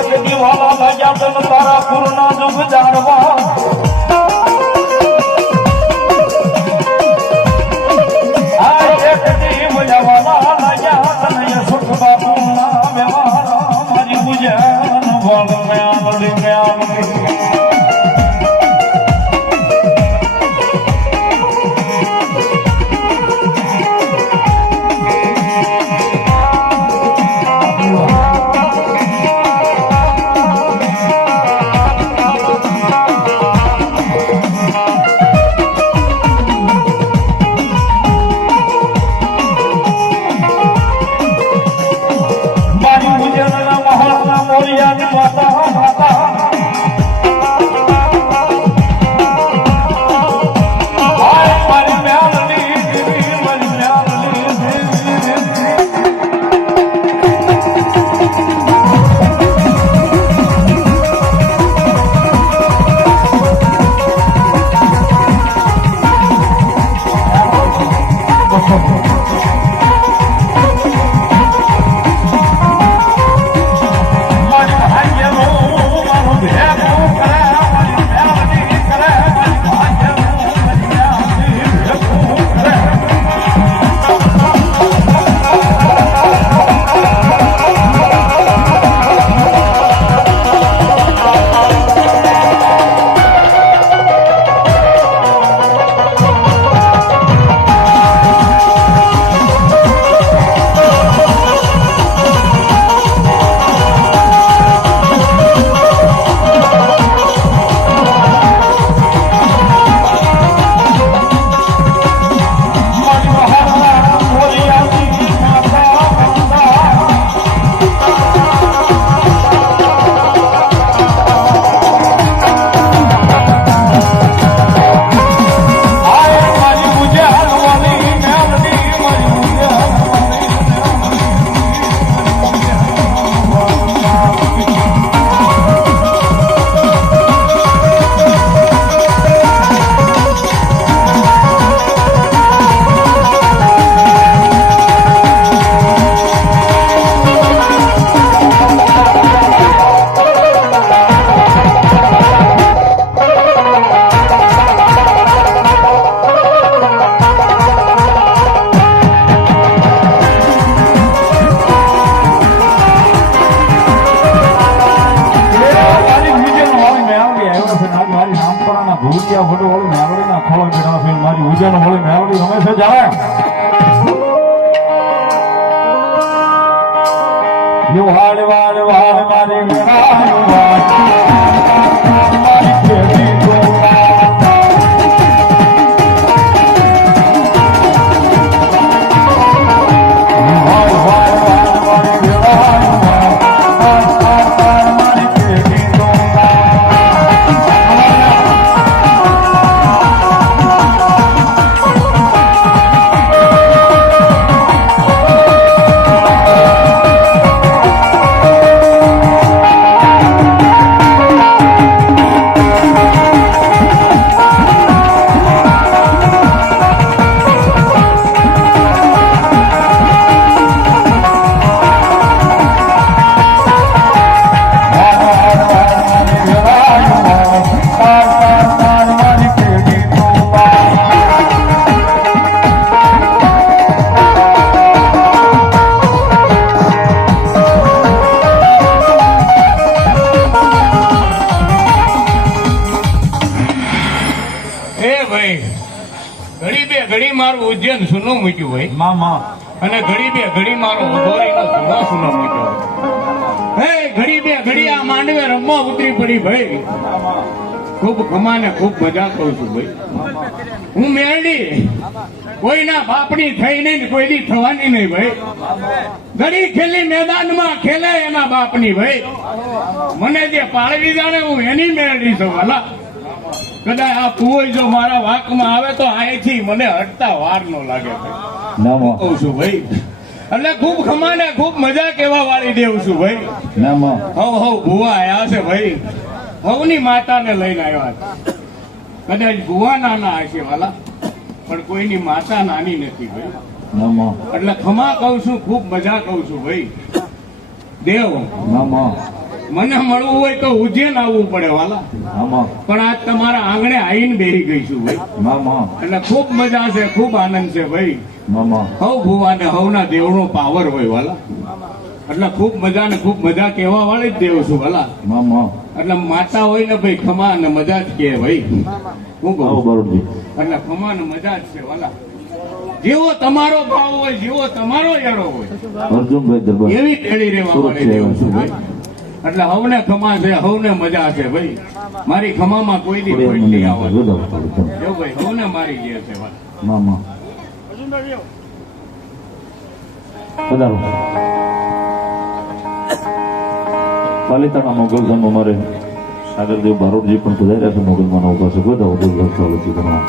એક દીવાલા લાગ્યા તન તારા પૂર્ણ દુઃખ જાણવા આ એક દી મજાવાલા લાગ્યા તન સુખ બાપુ ના વ્યવહાર મારી પૂજન ભોળ મેલ મારી ઉજન હોળી મેળવી હંમેશા જાણે યુહાડ વાડ વાડ મારી મારી ખેતી ઘડી મારું ઉજ્જૈન સુનો મૂક્યું ભાઈ મામા અને ઘડી બે ઘડી મારો અઘોરીનો સુનો સુનો મૂક્યો હે ઘડી બે ઘડી આ માંડવે રમવા ઉતરી પડી ભાઈ ખૂબ કમાને ખૂબ મજા કરું છું ભાઈ હું મેરડી કોઈના બાપની થઈ નહીં કોઈની થવાની નહીં ભાઈ ઘડી ખેલી મેદાનમાં ખેલે એના બાપની ભાઈ મને જે પાળવી જાણે હું એની મેરડી છું વાલા કદાચ આ પુઓય જો મારા વાકમાં આવે તો અહીંથી મને હટતા વાર નો લાગે ભાઈ કહું છું ભાઈ એટલે ખૂબ ખમાને ખૂબ મજા કેવા વાળી દેવું છું ભાઈ હવ ભુવા આયા છે ભાઈ હવની માતાને લઈને આવ્યા કદાચ ભુવા નાના હશે વાલા પણ કોઈની માતા નાની નથી ભાઈ એટલે ખમા કહું છું ખૂબ મજા કહું છું ભાઈ દેવ મને મળવું હોય તો ઉજ્જૈન આવવું પડે વાલા, પણ આજ તમારા આંગણે આવીને બેહી ગઈ છું ભાઈ, એટલે ખૂબ મજા છે, ખૂબ આનંદ છે ભાઈ. હવ ભુવા ને હવના દેવનો પાવર હોય વાલા, એટલે ખૂબ મજા ને ખૂબ મજા કહેવા વાળી જ દેવ છું વાલા. એટલે માતા હોય ને ભાઈ ખમા ને મજા જ કે ભાઈ, હું કહું એટલે ખમા ને મજા જ છે વાલા. જેવો તમારો ભાવ હોય, જેવો તમારો યારો હોય, એવી ટેળી રહેવા વાળી દેવ છું ભાઈ. એટલે હવને ખમા છે, હવને મજા છે ભાઈ. મારી ખમામાં કોઈ દી કોઈ નહીં આવે ભાઈ, હવને મારી જે છે વાલા. પાલિતાણા મોગલ ધામ અમારે સાગરદેવ બારોટજી પણ પધાર્યા છે. મોગલમાં ઉભા છે બધા ઉદ્યોગ ચાલુ છે તમારા.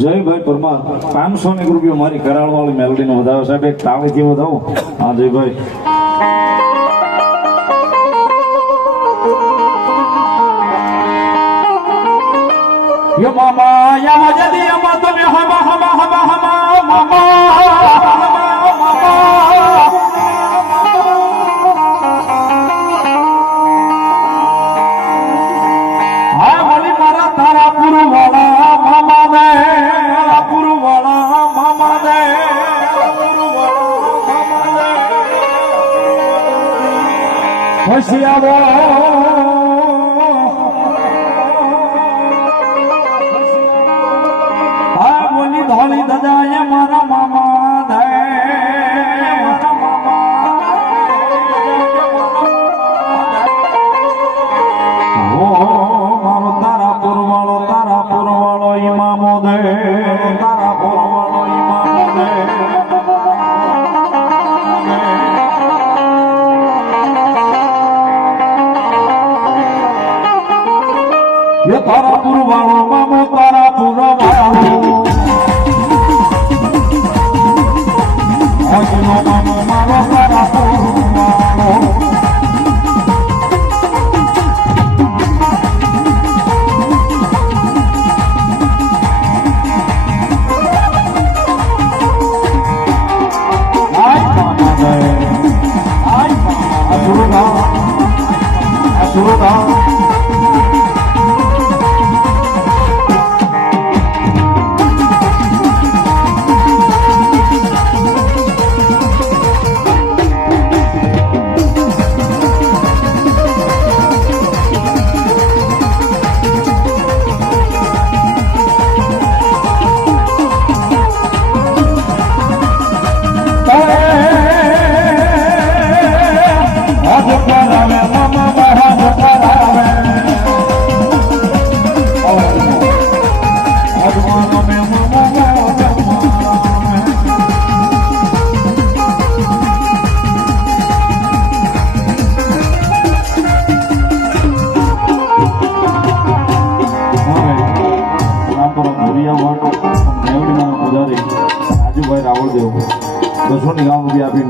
જયભાઈ પરમાર 500 રૂપિયા મારી કરાળ વાળી મેલડી નો વધાવો સાહેબ, એક તાળીથી વધાવો. હા જયભાઈ. યો મામા યા જદી અમા તમે હમા હમા હમા હમા મામા હા બોલી મારા તારા પુરવાળા મામા ને, પુરવાળા મામા ને, પુરવાળા મામા ને પછી આવો ધોળી દજાય મારા મામા દે, મારો તારા પુરવાળો ઈમામો દે, તારા પુરવાળો ઈમામો દે. એ તારા પુરવાળો મામો, તારા પુરવાળો મારો તારા પુરવાળો.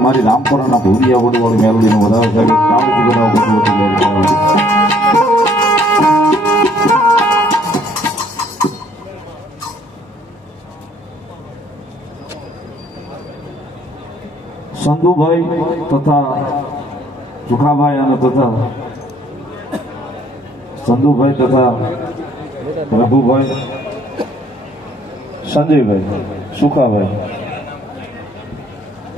મારી રામપુરાના ભૂરિયા વડવાળી મેલડી નો વધારો સાહેબ, સંધુભાઈ તથા સુખાભાઈ અને તથા સંધુભાઈ તથા રઘુભાઈ, સંજયભાઈ, સુખાભાઈ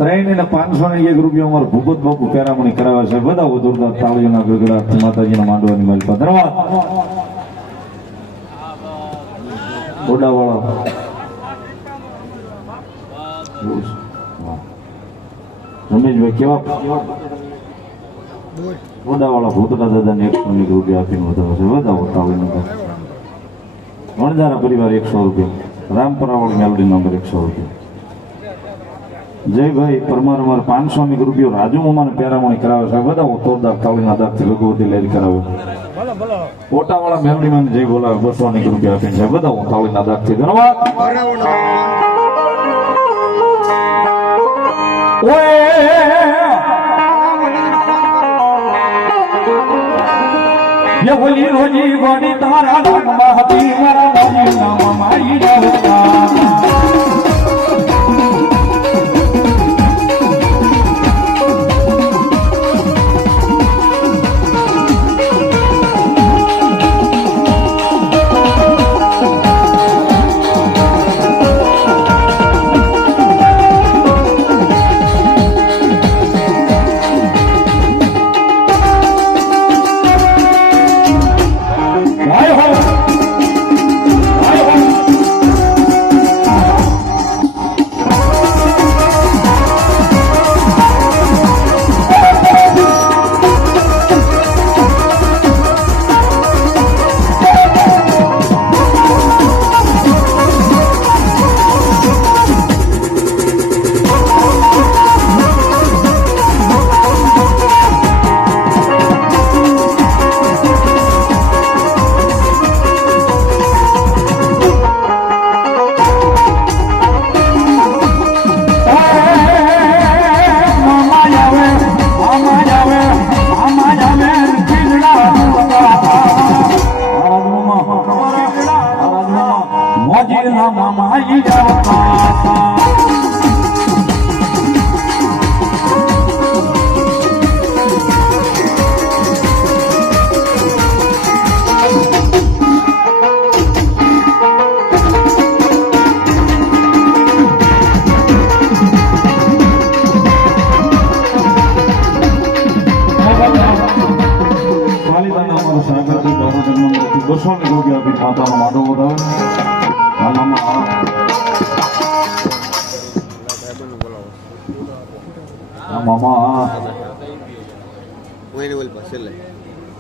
ત્રણેયને 501 રૂપિયા અમારે ભૂપત બાપુ પેરામણી કરાવે છે. બધા જોરદાર તાળીઓના ગગડાટ માતાજીના માંડવાની માલિકા. ધન્યવાદ. ઓડાવાળા રમેશભાઈ કેવા ઓડાવાળા ભૂતડા દાદાને 100 રૂપિયા આપીને વધારે છે. વધાવો તાળીના. વણજારા પરિવાર 100 રૂપિયા. રામપરાવાળી મેલડી નંબર 100 રૂપિયા. જયભાઈ પરમાર અમારે 500 રૂપિયા રાજુ મામાને પેરામણી કરાવે છે. બધા તોરદાર તાળીના દાખથી ભગવતી લેરી કરાવે. ઓટાવાળા મેલડીમાં જય બોલાવે 200 રૂપિયા આપીને છે. બધા તાળીના દાખથી. ધન્યવાદ. ઓએ એ બોલી રોજી ગોડી તારા નામમાં હતી મારા મોજી નામ મારી જાઉં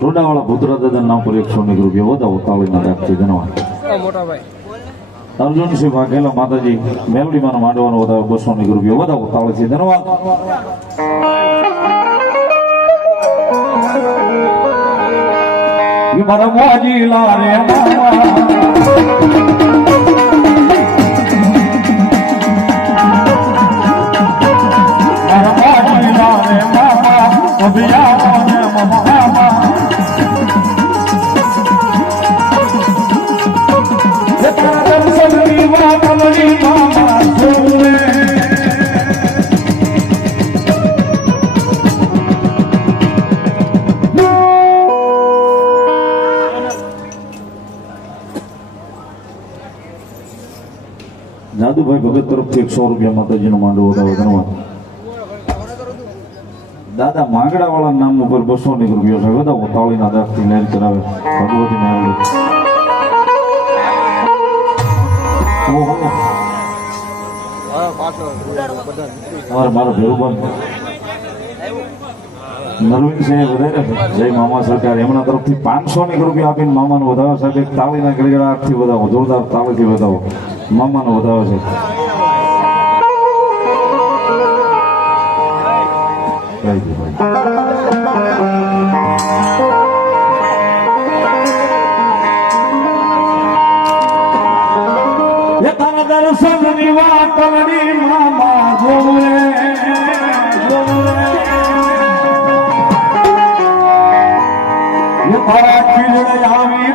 ટોડાવાળા ભૂતરા દાદા નામ પર 100 રૂપિયા વધાવો તાળીના દાખથી ધન્યવાદ. અર્જુનસિંહ વાઘેલા માતાજી મેલડીમાં માંડવાનો વધાવો 200 રૂપિયા વધાવો તાળીથી ધન્યવાદ. મારા મોજી લારે જાદુભાઈ ભગત તરફથી 100 રૂપિયા માતાજીનો માંડવો વધાવો ધન્યવાદ. દાદા માંગડા વાળા નામ ઉપર 200 રૂપિયા છે વધાવો તાળીના દાખથી લહેર કરાવે ભગવતી મેળવી. મારો ભેરુભાઈ નરવિન સાહેબ વધારે જય મામા સરકાર એમના તરફથી 500 રૂપિયા આપીને મામાનો વધાવો સાહેબ તાળીના ગળગડાટથી વધાવો જોરદાર તાળીથી વધાવો મામાનો વધાવો છે. તારા દર્શનની વાત કરી મામા જોવે તારા ખીલડે આવી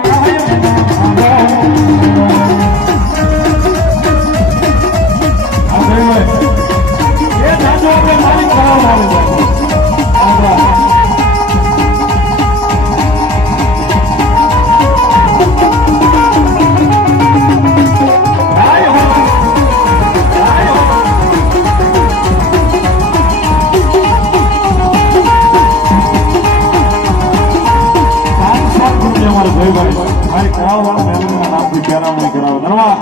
મારી કરાવવાળા મહેમાનના નામથી કરાવણી કરાવો ધન્યવાદ.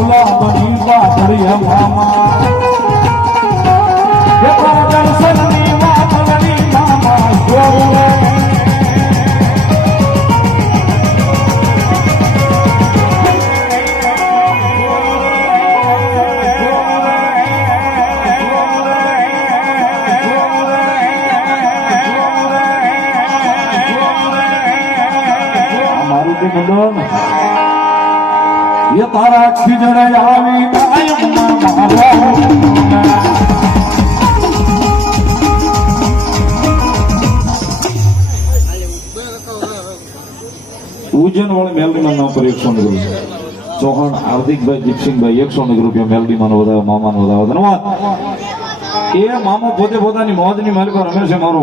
ફૂલા બની પાથરી મામા એ તારા દર્શનની વાતની મામા જોવે ये तारा खिजड़े आवी कायम ઉજ્જૈન વાળી મેલડીમાં નામ પર 100 રૂપિયા ચૌહાણ હાર્દિકભાઈ દીપસિંહભાઈ 100 રૂપિયા મેલડીમાં વધારે મામાનો વધારે ધન્યવાદ એ મામો પોતે પોતાની મોજની માલિકો રમે છે મારો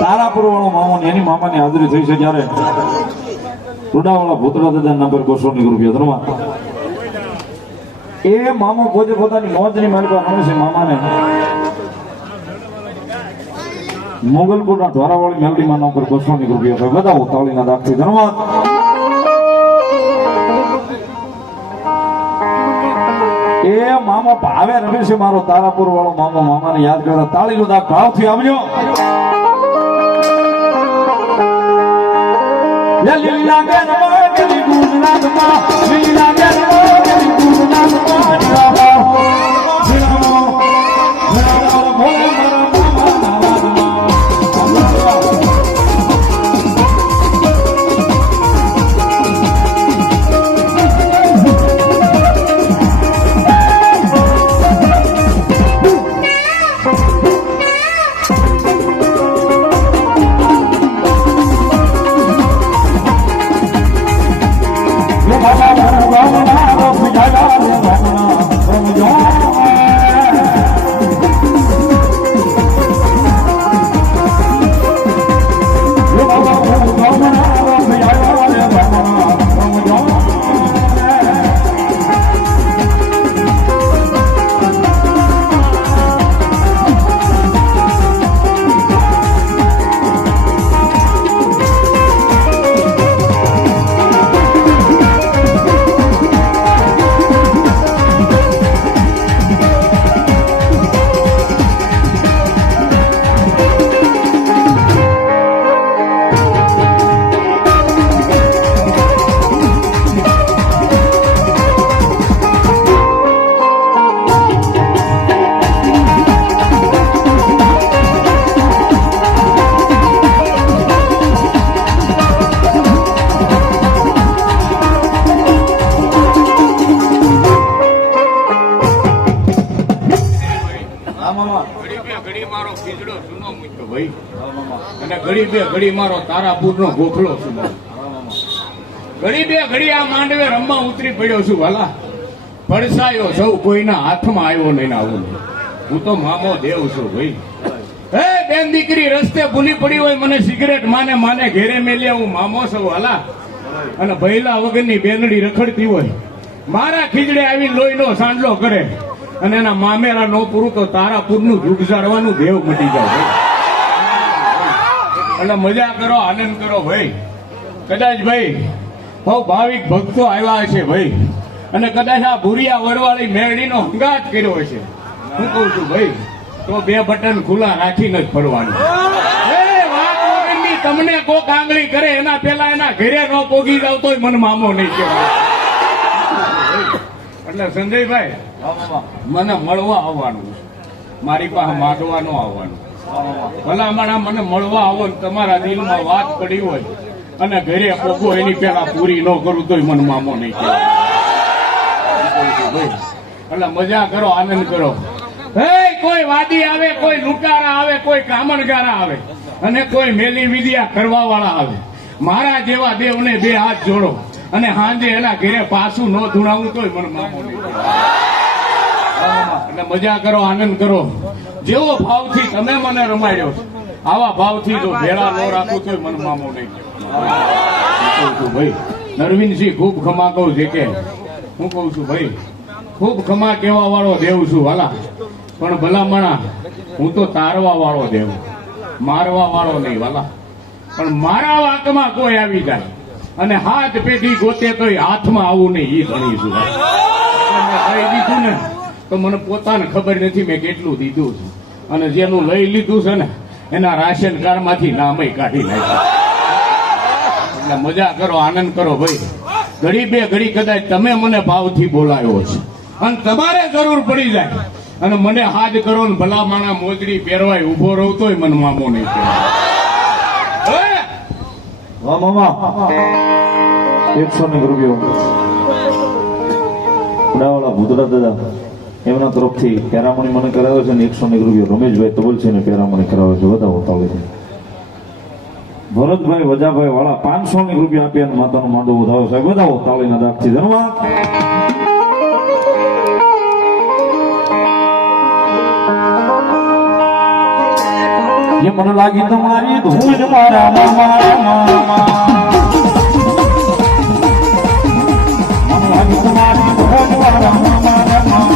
તારાપુર વાળો મામો ને એની મામાની હાજરી થઈ છે જ્યારે રૂડાવાળા ભૂતરા દાદા નંબર 200 રૂપિયા ધન્યવાદ એ મામો પોતે પોતાની મોજની માલિકો રમે છે મામાને મોગલપુરના ઢોરાવાળી મેલડીમાં નંબર 200 રૂપિયા છે બધા તાળીના દાખથી ધન્યવાદ એ મામો ભાવે રમે છે મારો તારાપુર વાળો મામો મામાને યાદ કરતા તાળીનો દાખ ભાવથી આવજો લીલા ગરમા ગલી ગુજરાતમાં લીલા ગરમા ગલી ગુજરાતમાં ઘડી બે ઘડી મારો તારાપુરનો ગોખલો છું ઘડી બે ઘડી આ માંડવે રમવા ઉતરી પડ્યો છું વાલા પડસાયો સૌ કોઈના હાથમાં આવ્યો નહીં આવું હું તો મામો દેવ છું ભાઈ હે બેન દીકરી રસ્તે ભૂલી પડી હોય મને સિગરેટ માને માને ઘેરે મેલ્યા હું મામો છું વાલા અને ભૈલા વગરની બેનડી રખડતી હોય મારા ખીજડે આવી લોહીનો સાંડલો કરે અને એના મામેરા નો પૂરું તો તારાપુરનું દુઃખ જાળવાનું દેવ મટી જાય એટલે મજા કરો આનંદ કરો ભાઈ કદાચ ભાઈ બહુ ભાવિક ભક્તો આવ્યા છે ભાઈ અને કદાચ આ ભૂરિયા વરવાળી મેરડીનો હંગાત કર્યો છે હું કહું છું ભાઈ તો 2 બટન ખુલ્લા રાખીને જ ફરવાનું તમને કોક આંગળી કરે એના પેલા એના ઘરે ન પોગી જાવ તોય મન મામો નહીં કહેવાય એટલે સંજયભાઈ મને મળવા આવવાનું મારી પાસે માગવા ન આવવાનું ભલામણા મને મળવા આવો ને તમારા દિલમાં વાત પડી હોય અને ઘરે પોગો એની પેલા પૂરી ન કરું તોય મન મામો નહીં કહેવાય એટલે મજા કરો આનંદ કરો હે કોઈ વાદી આવે કોઈ લુટારા આવે કોઈ કામણગારા આવે અને કોઈ મેલી વિદ્યા કરવા વાળા આવે મારા જેવા દેવને 2 હાથ જોડો અને હાંજે એના ઘરે પાછું ન ધૂણાવું તોય મને મામો નહીં એટલે મજા કરો આનંદ કરો જેવો ભાવથી તમે મને રમાડ્યો આવા ભાવથી જો ભેળા ન રાખું તોય મને મામો નહીં ભાઈ નરવિનસિંહ ખૂબ ખમા કહું છે કે હું કહું છું ભાઈ ખૂબ ખમા કેવા વાળો દેવ છું વાલા પણ ભલામણા હું તો તારવા વાળો દેવ મારવા વાળો નહીં વાલા પણ મારા વાકમાં કોઈ આવી જાય અને હાથ પેઢી ગોતે તો હાથમાં આવું નહીં ઈ ગણીશું મેં કહી દીધું ને તો મને પોતાને ખબર નથી મેં કેટલું દીધું છે અને જેનું લઈ લીધું છે ને એના રાશન કાર્ડ માંથી નામે કાઢી નાખ્યું એટલે મજા કરો આનંદ કરો ભાઈ ઘડી બે ઘડી કદાચ તમે મને ભાવથી બોલાયો છે અને તમારે જરૂર પડી જાય અને મને હાથ કરો ને ભલા માણા મોજડી પહેરવાય ઉભો રહું તોય મને મામો નહીં કહેવાય. વાહ મામા 100 રૂપિયા ઉડાવાળા ભૂતરા દાદા એમના તરફથી પેરામણી મને કરાવે છે ને 100 રૂપિયા રમેશભાઈ તોલ છે ને પેરામણી કરાવે છે બધા હોતાવે છે. ભરતભાઈ વજાભાઈ વાળા 500 રૂપિયા આપી અને માતાનો માંડો વધાવો સાહેબ બધા તાળીના દાખથી ધન્યવાદ. જે મને લાગી તમારી ધૂળ મારા મામા મને લાગી તમારી ધૂળ મારા મામા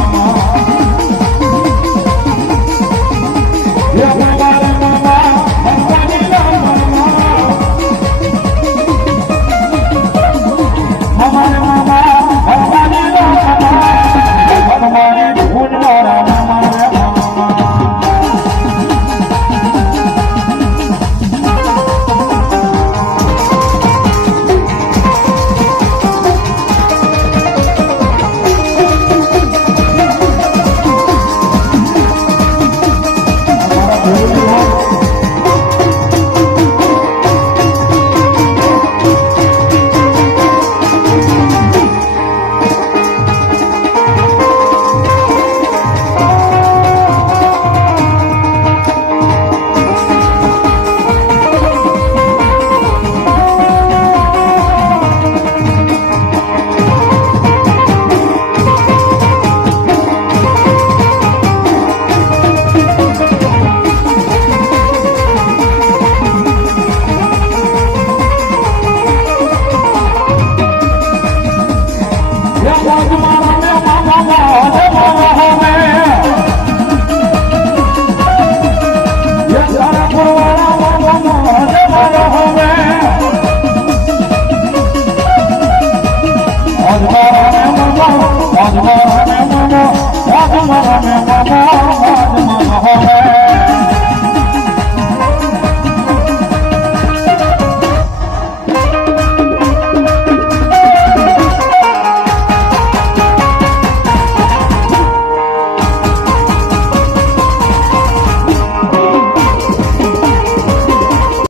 Mama,